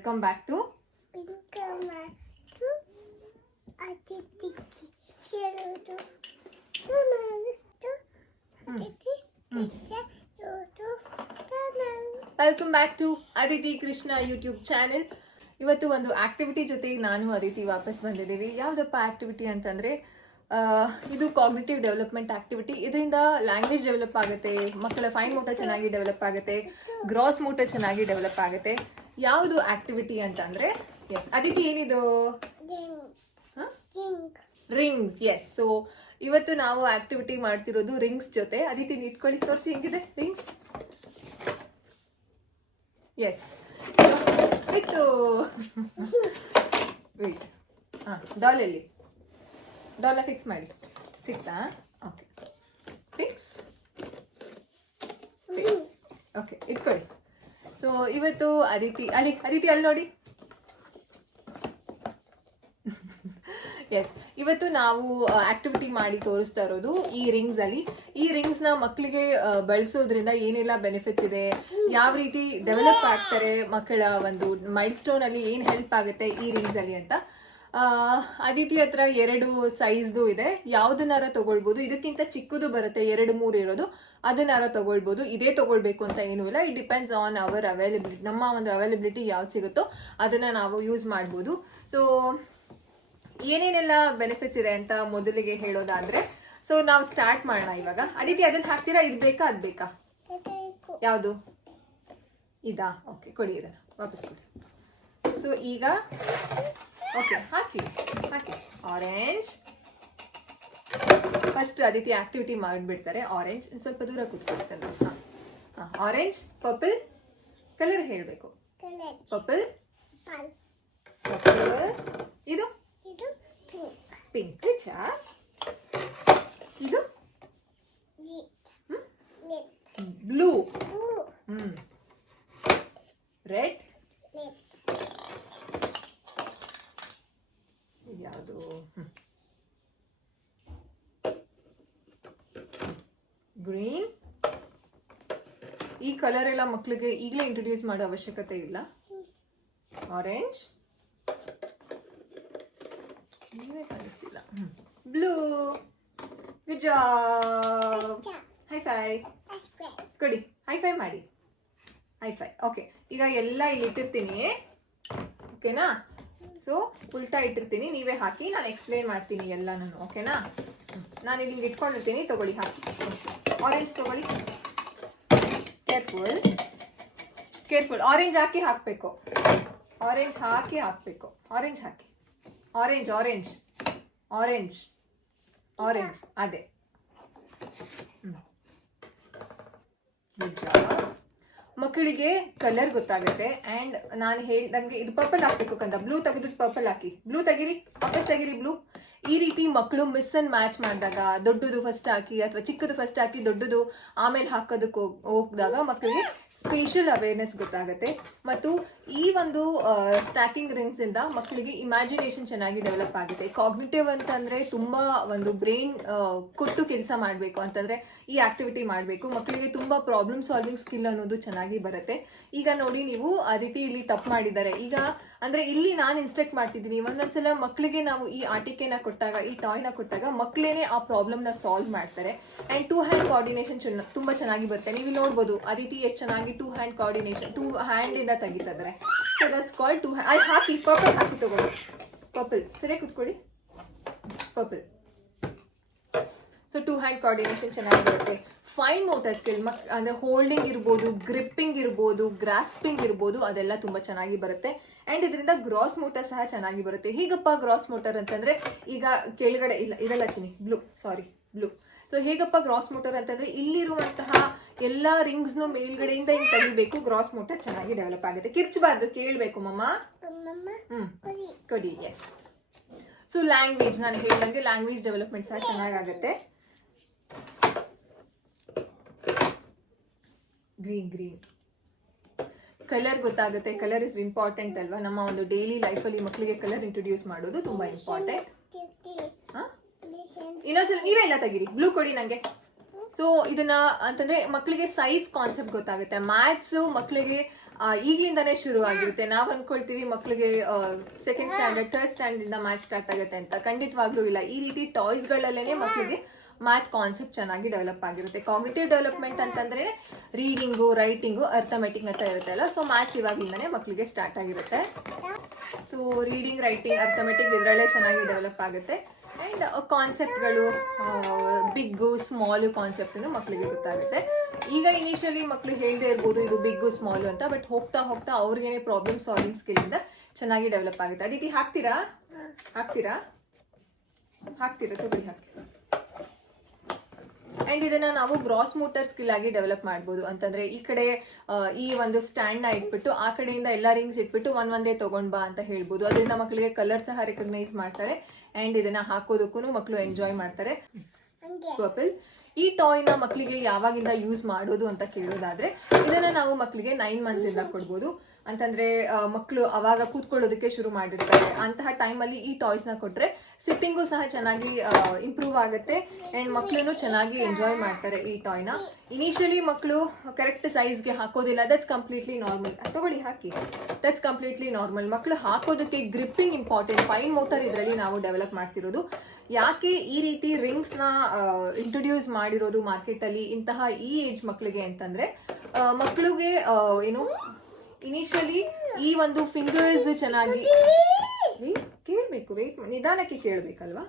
Welcome back to welcome back to Aditi Krishna YouTube channel. ಇವತ್ತು ಒಂದು activity ಜೊತೆ ನಾನು ಅದಿತಿ ವಾಪಸ್ ಬಂದಿದ್ದೀವಿ. ಯಾವುದಪ್ಪ ಆಕ್ಟಿವಿಟಿ ಅಂತಂದರೆ ಇದು ಕಾಗ್ನಿಟಿವ್ ಡೆವಲಪ್ಮೆಂಟ್ ಆಕ್ಟಿವಿಟಿ. ಇದರಿಂದ ಲ್ಯಾಂಗ್ವೇಜ್ ಡೆವಲಪ್ ಆಗುತ್ತೆ, ಮಕ್ಕಳ ಫೈನ್ ಮೋಟರ್ ಚೆನ್ನಾಗಿ ಡೆವಲಪ್ ಆಗುತ್ತೆ, ಗ್ರಾಸ್ ಮೋಟರ್ ಚೆನ್ನಾಗಿ ಡೆವಲಪ್ ಆಗುತ್ತೆ. ಯಾವುದು ಆಕ್ಟಿವಿಟಿ ಅಂತಂದರೆ ಎಸ್ ಅದಿತಿ ಏನಿದು ರಿಂಗ್ಸ್. ಎಸ್, ಸೊ ಇವತ್ತು ನಾವು ಆಕ್ಟಿವಿಟಿ ಮಾಡ್ತಿರೋದು ರಿಂಗ್ಸ್ ಜೊತೆ. ಅದಿತಿ ಇಟ್ಕೊಳ್ಳಿ, ತೋರಿಸಿ ಹೆಂಗಿದೆ ರಿಂಗ್ಸ್. ಎಸ್ ಇತ್ತು ವೆಯ್ಟ್. ಡಾಲಲ್ಲಿ ಡಾಲ ಫಿಕ್ಸ್ ಮಾಡಿ, ಸಿಕ್ತಾ? ಓಕೆ, ಫಿಕ್ಸ್ ಓಕೆ, ಇಟ್ಕೊಳ್ಳಿ. ಸೊ ಇವತ್ತು ಅದಿತಿ ಅಲ್ಲಿ ನೋಡಿ. ಎಸ್, ಇವತ್ತು ನಾವು ಆಕ್ಟಿವಿಟಿ ಮಾಡಿ ತೋರಿಸ್ತಾ ಇರೋದು ಈ ರಿಂಗ್ಸ್ ಅಲ್ಲಿ. ಈ ರಿಂಗ್ಸ್ ನ ಮಕ್ಕಳಿಗೆ ಬಳಸೋದ್ರಿಂದ ಏನೆಲ್ಲ ಬೆನಿಫಿಟ್ಸ್ ಇದೆ, ಯಾವ ರೀತಿ ಡೆವಲಪ್ ಆಗ್ತಾರೆ ಮಕ್ಕಳ ಒಂದು ಮೈಲ್ ಸ್ಟೋನ್ ಅಲ್ಲಿ ಏನ್ ಹೆಲ್ಪ್ ಆಗುತ್ತೆ ಈ ರಿಂಗ್ಸ್ ಅಲ್ಲಿ ಅಂತ. ಅದಿತಿ ಹತ್ರ 2 ಸೈಜ್ದು ಇದೆ. ಯಾವ್ದನ್ನಾರ ತಗೊಳ್ಬೋದು. ಇದಕ್ಕಿಂತ ಚಿಕ್ಕದು ಬರುತ್ತೆ, 2-3 ಇರೋದು, ಅದನ್ನಾರ ತಗೊಳ್ಬೋದು. ಇದೇ ತಗೊಳ್ಬೇಕು ಅಂತ ಏನೂ ಇಲ್ಲ. It depends on our availability. ನಮ್ಮ ಒಂದು ಅವೈಲಬಿಲಿಟಿ ಯಾವ್ದು ಸಿಗುತ್ತೋ ಅದನ್ನ ನಾವು ಯೂಸ್ ಮಾಡ್ಬೋದು. ಸೊ ಏನೇನೆಲ್ಲ ಬೆನಿಫಿಟ್ಸ್ ಇದೆ ಅಂತ ಮೊದಲಿಗೆ ಹೇಳೋದಾದ್ರೆ, ಸೊ ನಾವು ಸ್ಟಾರ್ಟ್ ಮಾಡೋಣ ಇವಾಗ. ಅದಿತಿ ಅದನ್ನ ಹಾಕ್ತೀರಾ? ಇದು ಬೇಕಾ ಅದ್ ಬೇಕಾ? ಯಾವುದು ಇದಾ? ಓಕೆ, ಕೊಡಿ, ಇದನ್ನ ವಾಪಸ್ ಕೊಡಿ. ಸೊ ಈಗ ಓಕೆ, ಹಾಕಿ ಆರೆಂಜ್. ಫಸ್ಟ್ ಅದಿತಿ ಆಕ್ಟಿವಿಟಿ ಮಾಡಿಬಿಡ್ತಾರೆ. ಆರೆಂಜ್ ಸ್ವಲ್ಪ ದೂರ ಕೂತ್ಕೊಳ್ತಂದ್ರೆ. ಆರೆಂಜ್, ಪರ್ಪಲ್ ಕಲರ್ ಹೇಳಬೇಕು. ಪರ್ಪಲ್, ಇದು ಪಿಂಕ್. ಚಾ, ಇದು ಬ್ಲೂ, ರೆಡ್, ಯಾವುದು ಗ್ರೀನ್. ಈ ಕಲರ್ ಎಲ್ಲ ಮಕ್ಕಳಿಗೆ ಈಗಲೇ ಇಂಟ್ರೊಡ್ಯೂಸ್ ಮಾಡೋ ಅವಶ್ಯಕತೆ ಇಲ್ಲ. ಆರೆಂಜ್, ನೀವೇ ಕಾಣಿಸ್ತಿಲ್ಲ. ಬ್ಲೂ. Good job. ಹೈ-ಫೈ ಕೊಡಿ, ಹೈ-ಫೈ ಮಾಡಿ, ಹೈ-ಫೈ. ಓಕೆ, ಈಗ ಎಲ್ಲ ಇಲ್ಲಿ ಇಟ್ಟಿರ್ತೀನಿ, ಓಕೆನಾ? ಸೊ ಉಲ್ಟಾ ಇಟ್ಟಿರ್ತೀನಿ, ನೀವೇ ಹಾಕಿ. ನಾನು ಎಕ್ಸ್ಪ್ಲೇನ್ ಮಾಡ್ತೀನಿ ಎಲ್ಲನೂ, ಓಕೆನಾ? ನಾನು ಇಲ್ಲಿ ಇಟ್ಕೊಂಡಿರ್ತೀನಿ, ತಗೊಳ್ಳಿ, ಹಾಕಿ. ಆರೆಂಜ್ ತಗೊಳ್ಳಿ, ಕೇರ್ಫುಲ್. ಆರೆಂಜ್ ಹಾಕಿ ಹಾಕಬೇಕು. ಆರೆಂಜ್ ಹಾಕಿ ಹಾಕಬೇಕು. ಆರೆಂಜ್ ಹಾಕಿ. ಆರೆಂಜ್ ಅದೇ. ಮಕ್ಕಳಿಗೆ ಕಲರ್ ಗೊತ್ತಾಗುತ್ತೆ. ಆ್ಯಂಡ್ ನಾನು ಹೇಳ್ದಂಗೆ ಇದು ಪರ್ಪಲ್ ಹಾಕ್ಬೇಕು ಕಂದ. ಬ್ಲೂ ತೆಗೆದ್ಬಿಟ್ಟು ಪರ್ಪಲ್ ಹಾಕಿ. ಬ್ಲೂ ತೆಗೀರಿ, ವಾಪಸ್ ತೆಗೀರಿ ಬ್ಲೂ. ಈ ರೀತಿ ಮಕ್ಕಳು ಮಿಸ್ ಅಂಡ್ ಮ್ಯಾಚ್ ಮಾಡಿದಾಗ ದೊಡ್ಡದು ಫಸ್ಟ್ ಹಾಕಿ ಅಥವಾ ಚಿಕ್ಕದು ಫಸ್ಟ್ ಹಾಕಿ ದೊಡ್ಡದು ಆಮೇಲೆ ಹಾಕೋದಕ್ಕೆ ಹೋಗಿದಾಗ ಮಕ್ಕಳಿಗೆ ಸ್ಪೇಷಿಯಲ್ ಅವೇರ್ನೆಸ್ ಗೊತ್ತಾಗುತ್ತೆ. ಮತ್ತು ಈ ಒಂದು ಸ್ಟ್ಯಾಕಿಂಗ್ ರಿಂಗ್ಸ್ ಇಂದ ಮಕ್ಕಳಿಗೆ ಇಮ್ಯಾಜಿನೇಷನ್ ಚೆನ್ನಾಗಿ ಡೆವಲಪ್ ಆಗುತ್ತೆ. ಕಾಗ್ನಿಟಿವ್ ಅಂತಂದ್ರೆ ತುಂಬಾ ಒಂದು ಬ್ರೈನ್ ಕೊಟ್ಟು ಕೆಲಸ ಮಾಡಬೇಕು ಅಂತಂದ್ರೆ ಈ ಆಕ್ಟಿವಿಟಿ ಮಾಡಬೇಕು. ಮಕ್ಕಳಿಗೆ ತುಂಬಾ ಪ್ರಾಬ್ಲಮ್ ಸಾಲ್ವಿಂಗ್ ಸ್ಕಿಲ್ ಅನ್ನೋದು ಚೆನ್ನಾಗಿ ಬರುತ್ತೆ. ಈಗ ನೋಡಿ, ನೀವು ಅದಿತಿ ಇಲ್ಲಿ ತಪ್ಪು ಮಾಡಿದ್ದಾರೆ. ಈಗ ಅಂದ್ರೆ ಇಲ್ಲಿ ನಾನು ಇನ್ಸ್ಟ್ರಕ್ಟ್ ಮಾಡ್ತಿದ್ದೀನಿ. ಒಂದೊಂದ್ಸಲ ಮಕ್ಕಳಿಗೆ ನಾವು ಈ ಆಟಿಕೆನ ಕೊಟ್ಟಾಗ, ಈ ಟಾಯ್ನ ಕೊಟ್ಟಾಗ ಮಕ್ಕಳೇನೆ ಆ ಪ್ರಾಬ್ಲಮ್ನ ಸಾಲ್ವ್ ಮಾಡ್ತಾರೆ. ಆ್ಯಂಡ್ 2 ಹ್ಯಾಂಡ್ ಕೋಆರ್ಡಿನೇಷನ್ ತುಂಬಾ ಚೆನ್ನಾಗಿ ಬರುತ್ತೆ. ನೀವು ನೋಡ್ಬೋದು ಅದಿತಿ ಎಷ್ಟು ಚೆನ್ನಾಗಿ 2 ಹ್ಯಾಂಡ್ ಕೋಆರ್ಡಿನೇಷನ್ 2 ಹ್ಯಾಂಡ್ ಇಂದ ತೆಗಿತಿದ್ರೆ. So that's called 2 hand. ಅದು ಹಾಕಿ, ಪರ್ಪಲ್ ಹಾಕಿ ತಗೊಳ್ಳಿ. ಪರ್ಪಲ್ ಸರಿಯಾಗಿ ಕೂತ್ಕೊಳ್ಳಿ. ಪರ್ಪಲ್. ಸೊ 2 ಹ್ಯಾಂಡ್ ಕೋಆರ್ಡಿನೇಷನ್ ಚೆನ್ನಾಗಿ ಬರುತ್ತೆ. ಫೈನ್ ಮೋಟರ್ ಸ್ಕಿಲ್ ಅಂದ್ರೆ ಹೋಲ್ಡಿಂಗ್ ಇರ್ಬೋದು, ಗ್ರಿಪ್ಪಿಂಗ್ ಇರ್ಬೋದು, ಗ್ರಾಸ್ಪಿಂಗ್ ಇರ್ಬೋದು, ಅದೆಲ್ಲ ತುಂಬಾ ಚೆನ್ನಾಗಿ ಬರುತ್ತೆ. ಅಂಡ್ ಇದರಿಂದ ಗ್ರಾಸ್ ಮೋಟರ್ ಸಹ ಚೆನ್ನಾಗಿ ಬರುತ್ತೆ. ಹೇಗಪ್ಪ ಗ್ರಾಸ್ ಮೋಟರ್ ಅಂತಂದ್ರೆ, ಈಗ ಕೆಳಗಡೆ ಇದೆಲ್ಲ ಚಿನಿ ಬ್ಲೂ. ಸೊ ಹೇಗಪ್ಪ ಗ್ರಾಸ್ ಮೋಟರ್ ಅಂತಂದ್ರೆ, ಇಲ್ಲಿರುವಂತಹ ಎಲ್ಲಾ ರಿಂಗ್ಸ್ ನು ಮೇಲ್ಗಡೆಯಿಂದ ಹಿಂಗ್ ತೆಗಿಬೇಕು. ಗ್ರಾಸ್ ಮೋಟರ್ ಚೆನ್ನಾಗಿ ಡೆವಲಪ್ ಆಗುತ್ತೆ. ಕಿರ್ಚಬಾರ್ದು, ಕೇಳ್ಬೇಕು ಮಮ್ಮ. ಕೊಡಿ. ಎಸ್. ಸೊ ಲ್ಯಾಂಗ್ವೇಜ್, ನಾನು ಹೇಳ್ದಂಗೆ ಲ್ಯಾಂಗ್ವೇಜ್ ಡೆವಲಪ್ಮೆಂಟ್ ಸಹ ಚೆನ್ನಾಗಾಗುತ್ತೆ. ಗ್ರೀನ್ ಕಲರ್ ಗೊತ್ತಾಗುತ್ತೆ. ಕಲರ್ ಇಸ್ ಇಂಪಾರ್ಟೆಂಟ್ ಅಲ್ವಾ? ನಮ್ಮ ಒಂದು ಡೈಲಿ ಲೈಫಲ್ಲಿ ಮಕ್ಕಳಿಗೆ ಕಲರ್ ಇಂಟ್ರೊಡ್ಯೂಸ್ ಮಾಡೋದು ತುಂಬಾ ಇಂಪಾರ್ಟೆಂಟ್. ಇನ್ನೊಂದ್ಸಲ ನೀವೇ ಎಲ್ಲ ತೆಗೀರಿ. ಬ್ಲೂ ಕೊಡಿ ನಂಗೆ. ಸೊ ಇದನ್ನ ಅಂತಂದ್ರೆ ಮಕ್ಕಳಿಗೆ ಸೈಜ್ ಕಾನ್ಸೆಪ್ಟ್ ಗೊತ್ತಾಗುತ್ತೆ. ಮ್ಯಾಥ್ಸ್ ಮಕ್ಕಳಿಗೆ ಈಗ್ಲಿಂದಾನೇ ಶುರು ಆಗಿರುತ್ತೆ. ನಾವ್ ಅನ್ಕೊಳ್ತೀವಿ ಮಕ್ಳಿಗೆ ಸೆಕೆಂಡ್ ಸ್ಟ್ಯಾಂಡರ್ಡ್ ಥರ್ಡ್ ಸ್ಟ್ಯಾಂಡರ್ಡ್ ಇಂದ ಮ್ಯಾಥ್ಸ್ ಸ್ಟಾರ್ಟ್ ಆಗುತ್ತೆ ಅಂತ. ಖಂಡಿತವಾಗ್ಲೂ ಇಲ್ಲ. ಈ ರೀತಿ ಟಾಯ್ಸ್ ಗಳಲ್ಲೇನೆ ಮಕ್ಳಿಗೆ ಮ್ಯಾಥ್ ಕಾನ್ಸೆಪ್ಟ್ ಚೆನ್ನಾಗಿ ಡೆವಲಪ್ ಆಗಿರುತ್ತೆ. ಕಾಗ್ನಿಟಿವ್ ಡೆವಲಪ್ಮೆಂಟ್ ಅಂತಂದ್ರೆ ರೀಡಿಂಗು, ರೈಟಿಂಗು, ಅರ್ಥಮೆಟಿಕ್ ಅಂತ ಇರುತ್ತೆ ಅಲ್ಲ. ಸೊ ಮ್ಯಾಥ್ಸ್ ಇವಾಗಿಂದಾನೆ ಮಕ್ಳಿಗೆ ಸ್ಟಾರ್ಟ್ ಆಗಿರುತ್ತೆ. ಸೊ ರೀಡಿಂಗ್, ರೈಟಿಂಗ್, ಅರ್ಥಮೆಟಿಕ್ ಇದರಲ್ಲೇ ಚೆನ್ನಾಗಿ ಡೆವಲಪ್ ಆಗುತ್ತೆ. ಆ್ಯಂಡ್ ಕಾನ್ಸೆಪ್ಟ್ಗಳು ಬಿಗ್ಗು ಸ್ಮಾಲು ಕಾನ್ಸೆಪ್ಟ್ ಮಕ್ಳಿಗೆ ಗೊತ್ತಾಗುತ್ತೆ. ಈಗ ಇನಿಷಿಯಲಿ ಮಕ್ಳು ಹೇಳ್ದೇ ಇರ್ಬೋದು ಇದು ಬಿಗ್ಗು ಸ್ಮಾಲು ಅಂತ, ಬಟ್ ಹೋಗ್ತಾ ಹೋಗ್ತಾ ಅವ್ರಿಗೇನೆ ಪ್ರಾಬ್ಲಮ್ ಸಾಲ್ವಿಂಗ್ ಸ್ಕಿಲ್ ಇಂದ ಚೆನ್ನಾಗಿ ಡೆವಲಪ್ ಆಗುತ್ತೆ. ಅದಿತಿ ಹಾಕ್ತೀರಾ ತಗೊಳ್ಳಿ ಹಾಕಿ. ಅಂಡ್ ಇದನ್ನ ನಾವು ಗ್ರಾಸ್ ಮೋಟರ್ ಸ್ಕಿಲ್ ಆಗಿ ಡೆವಲಪ್ ಮಾಡ್ಬೋದು. ಅಂತಂದ್ರೆ ಈ ಕಡೆ ಈ ಒಂದು ಸ್ಟ್ಯಾಂಡ್ ನ ಇಟ್ಬಿಟ್ಟು ಆ ಕಡೆಯಿಂದ ಎಲ್ಲಾ ರಿಂಗ್ಸ್ ಇಟ್ಬಿಟ್ಟು ಒಂದೇ ತಗೊಂಡ್ ಬಾ ಅಂತ ಹೇಳ್ಬೋದು. ಅದರಿಂದ ಮಕ್ಕಳಿಗೆ ಕಲರ್ ಸಹ ರೆಕಗ್ನೈಸ್ ಮಾಡ್ತಾರೆ. ಅಂಡ್ ಇದನ್ನ ಹಾಕೋದಕ್ಕೂ ಮಕ್ಕಳು ಎಂಜಾಯ್ ಮಾಡ್ತಾರೆ. ಪರ್ಪಲ್ ಈ ಟಾಯ್ ನ ಮಕ್ಕಳಿಗೆ ಯಾವಾಗಿಂದ ಯೂಸ್ ಮಾಡೋದು ಅಂತ ಕೇಳೋದಾದ್ರೆ ಇದನ್ನ ನಾವು ಮಕ್ಕಳಿಗೆ 9 months ಇಂದ ಕೊಡ್ಬೋದು. ಅಂತಂದ್ರೆ ಮಕ್ಕಳು ಅವಾಗ ಕೂತ್ಕೊಳ್ಳೋದಕ್ಕೆ ಶುರು ಮಾಡಿರ್ತಾರೆ. ಅಂತಹ ಟೈಮಲ್ಲಿ ಈ ಟಾಯ್ಸ್ ನ ಕೊಟ್ರೆ ಸಿಟ್ಟಿಂಗು ಸಹ ಚೆನ್ನಾಗಿ ಇಂಪ್ರೂವ್ ಆಗುತ್ತೆ. ಅಂಡ್ ಮಕ್ಕಳು ಚೆನ್ನಾಗಿ ಎಂಜಾಯ್ ಮಾಡ್ತಾರೆ ಈ ಟಾಯ್ ನ. ಇನಿಷಿಯಲಿ ಮಕ್ಕಳು ಕರೆಕ್ಟ್ ಸೈಜ್ಗೆ ಹಾಕೋದಿಲ್ಲ. That's completely normal. ತಗೊಳ್ಳಿ ಹಾಕಿ. That's completely normal. ಮಕ್ಕಳು ಹಾಕೋದಕ್ಕೆ ಗ್ರಿಪ್ಪಿಂಗ್ ಇಂಪಾರ್ಟೆಂಟ್. ಫೈನ್ ಮೋಟರ್ ಇದರಲ್ಲಿ ನಾವು ಡೆವಲಪ್ ಮಾಡ್ತಿರೋದು. ಯಾಕೆ ಈ ರೀತಿ ರಿಂಗ್ಸ್ ನ ಇಂಟ್ರೊಡ್ಯೂಸ್ ಮಾಡಿರೋದು ಮಾರ್ಕೆಟ್ ಅಲ್ಲಿ ಇಂತಹ ಈ ಏಜ್ ಮಕ್ಕಳಿಗೆ ಅಂತಂದ್ರೆ ಮಕ್ಕಳಿಗೆ ಏನು ಇನಿಷಿಯಲಿ ಈ ಒಂದು ಫಿಂಗರ್ಸ್ ಚೆನ್ನಾಗಿ ಕೇಳಬೇಕು. ವೇಟ್ ನಿಧಾನಕ್ಕೆ ಕೇಳಬೇಕಲ್ವಾ.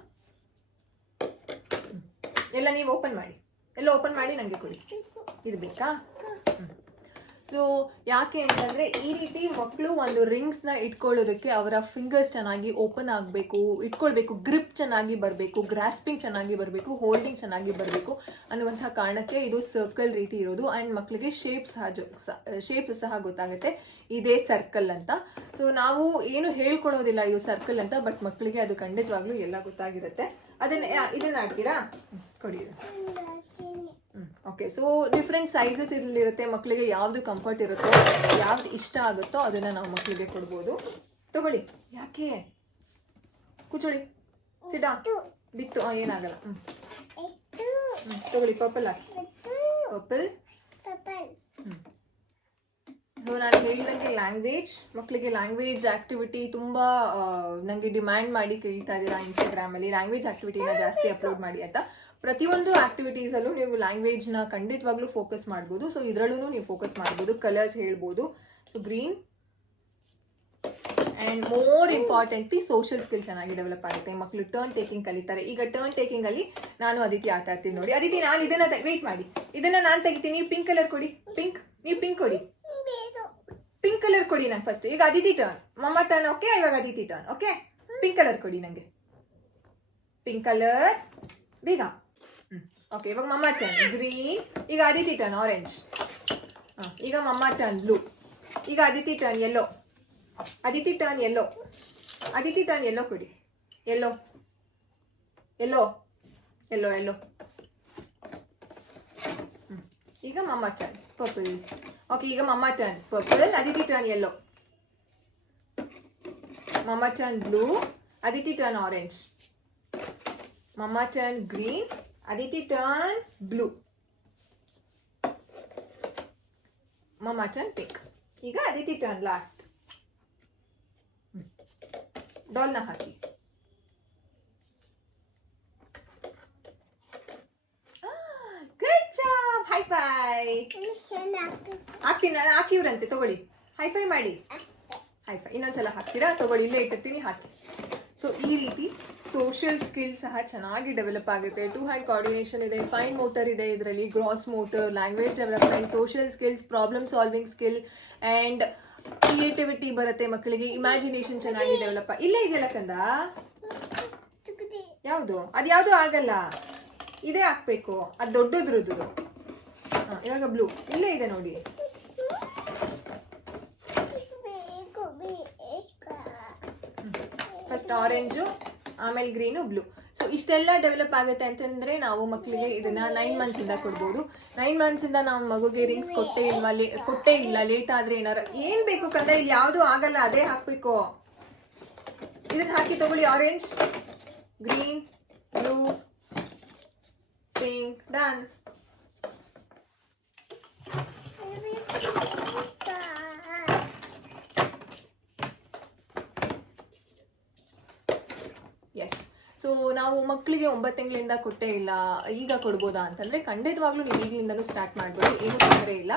ಎಲ್ಲ ನೀವು ಓಪನ್ ಮಾಡಿ ನಂಗೆ ಕೊಡಿ. ಇದು ಬೇಕಾ? ಸೊ ಯಾಕೆ ಅಂತಂದ್ರೆ ಈ ರೀತಿ ಮಕ್ಕಳು ಒಂದು ರಿಂಗ್ಸ್ ನ ಇಟ್ಕೊಳ್ಳೋದಕ್ಕೆ ಅವರ ಫಿಂಗರ್ಸ್ ಚೆನ್ನಾಗಿ ಓಪನ್ ಆಗಬೇಕು, ಇಟ್ಕೊಳ್ಬೇಕು, ಗ್ರಿಪ್ ಚೆನ್ನಾಗಿ ಬರಬೇಕು, ಗ್ರಾಸ್ಪಿಂಗ್ ಚೆನ್ನಾಗಿ ಬರಬೇಕು, ಹೋಲ್ಡಿಂಗ್ ಚೆನ್ನಾಗಿ ಬರಬೇಕು ಅನ್ನುವಂತಹ ಕಾರಣಕ್ಕೆ ಇದು ಸರ್ಕಲ್ ರೀತಿ ಇರೋದು. ಅಂಡ್ ಮಕ್ಕಳಿಗೆ ಶೇಪ್ ಸಹ ಗೊತ್ತಾಗುತ್ತೆ ಇದೇ ಸರ್ಕಲ್ ಅಂತ. ಸೊ ನಾವು ಏನು ಹೇಳ್ಕೊಡೋದಿಲ್ಲ ಇದು ಸರ್ಕಲ್ ಅಂತ, ಬಟ್ ಮಕ್ಕಳಿಗೆ ಅದು ಖಂಡಿತವಾಗ್ಲೂ ಎಲ್ಲ ಗೊತ್ತಾಗಿರುತ್ತೆ. ಇದನ್ನ ಆಡ್ತೀರಾ? ಕೊಡಿ. ಓಕೆ. ಸೊ ಡಿಫ್ರೆಂಟ್ ಸೈಜಸ್ ಇರುತ್ತೆ. ಮಕ್ಕಳಿಗೆ ಯಾವ್ದು ಕಂಫರ್ಟ್ ಇರುತ್ತೋ, ಯಾವ್ದು ಇಷ್ಟ ಆಗುತ್ತೋ ಅದನ್ನ ನಾವು ಮಕ್ಕಳಿಗೆ ಕೊಡ್ಬೋದು. ತಗೊಳ್ಳಿ. ಯಾಕೆ ಕೂಚೋಳಿ. ಸಿಡಾ. ಬಿತ್ತು. ಏನಾಗಲ್ಲ. ತಗೊಳ್ಳಿ. ಪರ್ಪಲ್ ಹಾಕಿ. ಪರ್ಪಲ್. ಸೊ ನಾನು ಹೇಳಿದಂಗೆ ಲ್ಯಾಂಗ್ವೇಜ್, ಮಕ್ಕಳಿಗೆ ಲ್ಯಾಂಗ್ವೇಜ್ ಆಕ್ಟಿವಿಟಿ ತುಂಬಾ ನಂಗೆ ಡಿಮ್ಯಾಂಡ್ ಮಾಡಿ ಕೇಳ್ತಾ ಇದ್ದೀರಾ ಇನ್ಸ್ಟಾಗ್ರಾಮ್ ಅಲ್ಲಿ. ಲ್ಯಾಂಗ್ವೇಜ್ ಆಕ್ಟಿವಿಟಿನ ಜಾಸ್ತಿ ಅಪ್ಲೋಡ್ ಮಾಡಿ ಅಂತ. ಪ್ರತಿಯೊಂದು ಆಕ್ಟಿವಿಟೀಸ್ ಅಲ್ಲೂ ನೀವು ಲ್ಯಾಂಗ್ವೇಜ್ ನ ಖಂಡಿತವಾಗ್ಲೂ ಫೋಕಸ್ ಮಾಡ್ಬೋದು. ಸೊ ಇದ್ರಲ್ಲೂ ನೀವು ಫೋಕಸ್ ಮಾಡ್ಬೋದು. ಕಲರ್ಸ್ ಹೇಳ್ಬೋದು. So green. And more importantly social skill ಚೆನ್ನಾಗಿ ಡೆವಲಪ್ ಆಗುತ್ತೆ. ಮಕ್ಕಳು ಟರ್ನ್ ಟೇಕಿಂಗ್ ಕಲಿತಾರೆ. ಈಗ ಟರ್ನ್ ಟೇಕಿಂಗ್ ಅಲ್ಲಿ ನಾನು ಅದಿತಿ ಆಟ ಆಡ್ತೀನಿ ನೋಡಿ. ಅದಿತಿ ನಾನು ಇದನ್ನ ವೇಟ್ ಮಾಡಿ. ಇದನ್ನ ನಾನು ತೆಗಿತೀನಿ. ಪಿಂಕ್ ಕಲರ್ ಕೊಡಿ. ನೀವು ಪಿಂಕ್ ಕೊಡಿ. ಪಿಂಕ್ ಕಲರ್ ಕೊಡಿ ನಂಗೆ ಫಸ್ಟ್. ಈಗ ಅದಿತಿ ಟರ್ನ್. ಮಮ್ಮ ಟರ್ನ್. ಓಕೆ. ಇವಾಗ Aditi turn. Okay. Pink colour ಕೊಡಿ ನಂಗೆ. ಪಿಂಕ್ ಕಲರ್ ಬೇಗ. ಓಕೆ. ಇವಾಗ ಮಮ್ಮ ಟರ್ನ್ ಗ್ರೀನ್. ಈಗ ಅದಿತಿ ಟರ್ನ್ ಆರೆಂಜ್. ಈಗ ಮಮ್ಮ ಟರ್ನ್ ಬ್ಲೂ. ಈಗ Aditi turn yellow. Aditi turn yellow. Aditi turn yellow ಕೊಡಿ. ಯೆಲ್ಲೋ. ಈಗ ಮಮ್ಮ ಟರ್ನ್ ಪರ್ಪಲ್. ಓಕೆ. ಈಗ mamma turn purple. Aditi turn yellow. Mamma turn blue. Aditi turn orange. Mamma turn green. Aditi turn blue. Mama turn pink. ಈಗ Aditi turn last. Doll ನ ಹಾಕಿ. Good job. High five. ಹಾಕ್ತೀನಿ ನಾನು. ಹಾಕಿವ್ರಂತೆ. ತಗೊಳ್ಳಿ. High five ಮಾಡಿ. High five. ಇನ್ನೊಂದ್ಸಲ ಹಾಕ್ತೀರಾ? ತಗೊಳ್ಳಿ. ಇಲ್ಲೇ ಇಟ್ಟಿರ್ತೀನಿ. ಹಾಕಿ. ಸೊ ಈ ರೀತಿ ಸೋಷಿಯಲ್ ಸ್ಕಿಲ್ ಸಹ ಚೆನ್ನಾಗಿ ಡೆವಲಪ್ ಆಗುತ್ತೆ. 2 hand ಕೋಆರ್ಡಿನೇಷನ್ ಇದೆ, ಫೈನ್ ಮೋಟರ್ ಇದೆ ಇದರಲ್ಲಿ, gross motor, language development, social skills, problem solving skill and creativity ಬರುತ್ತೆ ಮಕ್ಕಳಿಗೆ. ಇಮ್ಯಾಜಿನೇಷನ್ ಚೆನ್ನಾಗಿ ಡೆವಲಪ್. ಇಲ್ಲೇ ಇದೆಯಲ್ಲ ಕಂದ. ಯಾವುದು? ಅದು ಯಾವುದು ಆಗಲ್ಲ. ಇದೇ ಹಾಕ್ಬೇಕು. ಅದು ದೊಡ್ಡದ್ರದ್ದು. ಇವಾಗ ಬ್ಲೂ. ಇಲ್ಲೇ ಇದೆ ನೋಡಿ. ಫಸ್ಟ್ ಆರೆಂಜು, ಆಮೇಲೆ ಗ್ರೀನು, ಬ್ಲೂ. ಸೊ ಇಷ್ಟೆಲ್ಲ ಡೆವಲಪ್ ಆಗುತ್ತೆ ಅಂತಂದ್ರೆ ನಾವು ಮಕ್ಕಳಿಗೆ ಇದನ್ನ 9 months ಇಂದ ಕೊಡ್ಬೋದು. 9 months ಇಂದ ನಾವು ಮಗುಗೆ ರಿಂಗ್ಸ್ ಕೊಟ್ಟೇ ಇಲ್ಲ ಲೇಟ್ ಆದ್ರೆ ಏನಾರ ಏನ್ ಬೇಕು ಕಂದ. ಇಲ್ಲಿ ಯಾವ್ದು ಆಗಲ್ಲ. ಅದೇ ಹಾಕ್ಬೇಕು. ಇದನ್ನ ಹಾಕಿ. ತಗೊಳ್ಳಿ. Orange, green, blue, pink. Done. ನಾವು ಮಕ್ಕಳಿಗೆ 9 ತಿಂಗಳಿಂದ ಕೊಟ್ಟೇ ಇಲ್ಲ, ಈಗ ಕೊಡ್ಬೋದಾ ಅಂತಂದ್ರೆ ಖಂಡಿತವಾಗ್ಲೂ ನೀವು ಈಗಲಿಂದಲೂ ಸ್ಟಾರ್ಟ್ ಮಾಡ್ಬೋದು, ಏನು ತೊಂದರೆ ಇಲ್ಲ.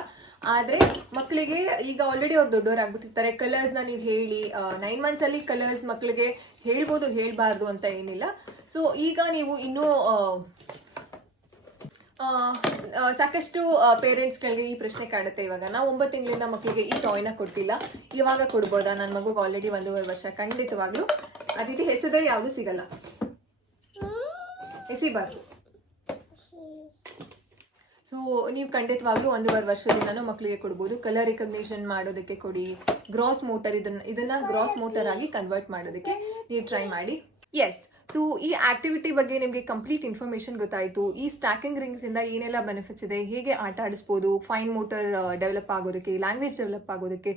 ಆದ್ರೆ ಮಕ್ಕಳಿಗೆ ಈಗ ಆಲ್ರೆಡಿ ಅವ್ರು ದೊಡ್ಡವರಾಗ್ಬಿಟ್ಟಿರ್ತಾರೆ, ಕಲರ್ಸ್ನ ನೀವು ಹೇಳಿ 9 ಮಂತ್ಸ್ ಅಲ್ಲಿ ಕಲರ್ಸ್ ಮಕ್ಕಳಿಗೆ ಹೇಳ್ಬೋದು, ಹೇಳ್ಬಾರ್ದು ಅಂತ ಏನಿಲ್ಲ. ಸೊ ಈಗ ನೀವು ಇನ್ನೂ ಸಾಕಷ್ಟು ಪೇರೆಂಟ್ಸ್ಗಳಿಗೆ ಈ ಪ್ರಶ್ನೆ ಕಾಡುತ್ತೆ. ಇವಾಗ ನಾವು 9 ತಿಂಗಳಿಂದ ಮಕ್ಕಳಿಗೆ ಈ ಟಾಯ್ನ ಕೊಟ್ಟಿಲ್ಲ, ಇವಾಗ ಕೊಡ್ಬೋದಾ? ನನ್ನ ಮಗುಗೆ ಆಲ್ರೆಡಿ 1.5 ವರ್ಷ. ಖಂಡಿತವಾಗ್ಲೂ ಅದಿತಿ ಹೆಸರು ಯಾವುದು ಸಿಗಲ್ಲ, ಎಸಿಬಾರ್ದು. ಸೊ ನೀವು ಖಂಡಿತವಾಗ್ಲೂ 1.5 ವರ್ಷದಿಂದನೂ ಮಕ್ಕಳಿಗೆ ಕೊಡ್ಬೋದು. ಕಲರ್ ರಿಕಗ್ನಿಷನ್ ಮಾಡೋದಕ್ಕೆ ಕೊಡಿ, ಗ್ರಾಸ್ ಮೋಟರ್ ಇದನ್ನ ಗ್ರಾಸ್ ಮೋಟರ್ ಆಗಿ ಕನ್ವರ್ಟ್ ಮಾಡೋದಕ್ಕೆ ನೀವು ಟ್ರೈ ಮಾಡಿ. ಎಸ್, ಸೊ ಈ ಆಕ್ಟಿವಿಟಿ ಬಗ್ಗೆ ನಿಮಗೆ ಕಂಪ್ಲೀಟ್ ಇನ್ಫಾರ್ಮೇಶನ್ ಗೊತ್ತಾಯಿತು. ಈ ಸ್ಟ್ಯಾಕಿಂಗ್ ರಿಂಗ್ಸ್ ಇಂದ ಏನೆಲ್ಲ ಬೆನಿಫಿಟ್ಸ್ ಇದೆ, ಹೇಗೆ ಆಟ ಆಡಿಸ್ಬೋದು, ಫೈನ್ ಮೋಟರ್ ಡೆವಲಪ್ ಆಗೋದಕ್ಕೆ, ಲ್ಯಾಂಗ್ವೇಜ್ ಡೆವಲಪ್ ಆಗೋದಕ್ಕೆ,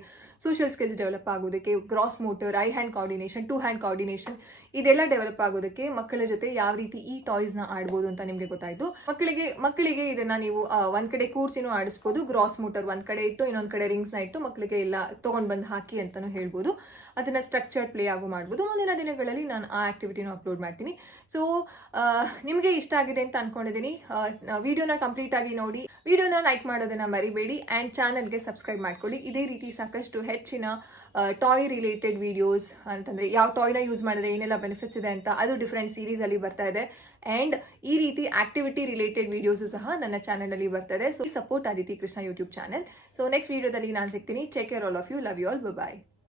ಸೋಷಿಯಲ್ ಸ್ಕಿಲ್ಸ್ ಡೆವಲಪ್ ಆಗೋದಕ್ಕೆ, gross motor, eye hand coordination, 2 hand coordination ಇದೆಲ್ಲ ಡೆವಲಪ್ ಆಗೋದಕ್ಕೆ ಮಕ್ಕಳ ಜೊತೆ ಯಾವ ರೀತಿ ಈ ಟಾಯ್ಸ್ ನ ಆಡ್ಬೋದು ಅಂತ ನಿಮ್ಗೆ ಗೊತ್ತಾಯ್ತು. ಮಕ್ಕಳಿಗೆ ಇದನ್ನ ನೀವು ಒಂದ್ ಕಡೆ ಕೂರ್ಸಿನೂ ಆಡಿಸ್ಬೋದು, ಗ್ರಾಸ್ ಮೋಟರ್ ಒಂದ್ ಕಡೆ ಇಟ್ಟು ಇನ್ನೊಂದ್ ಕಡೆ ರಿಂಗ್ಸ್ ನ ಇಟ್ಟು ಮಕ್ಕಳಿಗೆ ಎಲ್ಲ ತಗೊಂಡ್ ಬಂದು ಹಾಕಿ ಅಂತಾನು ಹೇಳ್ಬೋದು. ಅದನ್ನ ಸ್ಟ್ರಕ್ಚರ್ ಪ್ಲೇ ಆಗು ಮಾಡ್ಬೋದು. ಮುಂದಿನ ದಿನಗಳಲ್ಲಿ ನಾನು ಆ ಆಕ್ಟಿವಿಟಿನ ಅಪ್ಲೋಡ್ ಮಾಡ್ತೀನಿ. ಸೊ ನಿಮಗೆ ಇಷ್ಟ ಆಗಿದೆ ಅಂತ ಅನ್ಕೊಂಡಿದ್ದೀನಿ. ವಿಡಿಯೋನ ಕಂಪ್ಲೀಟ್ ಆಗಿ ನೋಡಿ, ವಿಡಿಯೋನ ಲೈಕ್ ಮಾಡೋದನ್ನ ಮರಿಬೇಡಿ ಅಂಡ್ ಚಾನಲ್ಗೆ ಸಬ್ಸ್ಕ್ರೈಬ್ ಮಾಡ್ಕೊಳ್ಳಿ. ಇದೇ ರೀತಿ ಸಾಕಷ್ಟು ಹೆಚ್ಚಿನ ಟಾಯ್ ರಿಲೇಟೆಡ್ ವಿಡಿಯೋಸ್, ಅಂತಂದ್ರೆ ಯಾವ ಟಾಯ್ನ ಯೂಸ್ ಮಾಡಿದ್ರೆ ಏನೆಲ್ಲ ಬೆನಿಫಿಟ್ಸ್ ಇದೆ ಅಂತ, ಅದು ಡಿಫ್ರೆಂಟ್ ಸೀರೀಸ್ ಅಲ್ಲಿ ಬರ್ತಾ ಇದೆ. ಅಂಡ್ ಈ ರೀತಿ ಆಕ್ಟಿವಿಟಿ ರಿಲೇಟೆಡ್ ವಿಡಿಯೋಸ್ ಸಹ ನನ್ನ ಚಾನಲ್ ಅಲ್ಲಿ ಬರ್ತದೆ. So support Aditi Krishna YouTube channel. So next ವಿಡಿಯೋದಲ್ಲಿ ನಾನು ಸಿಗ್ತೀನಿ. Take care all of you, love you all, by.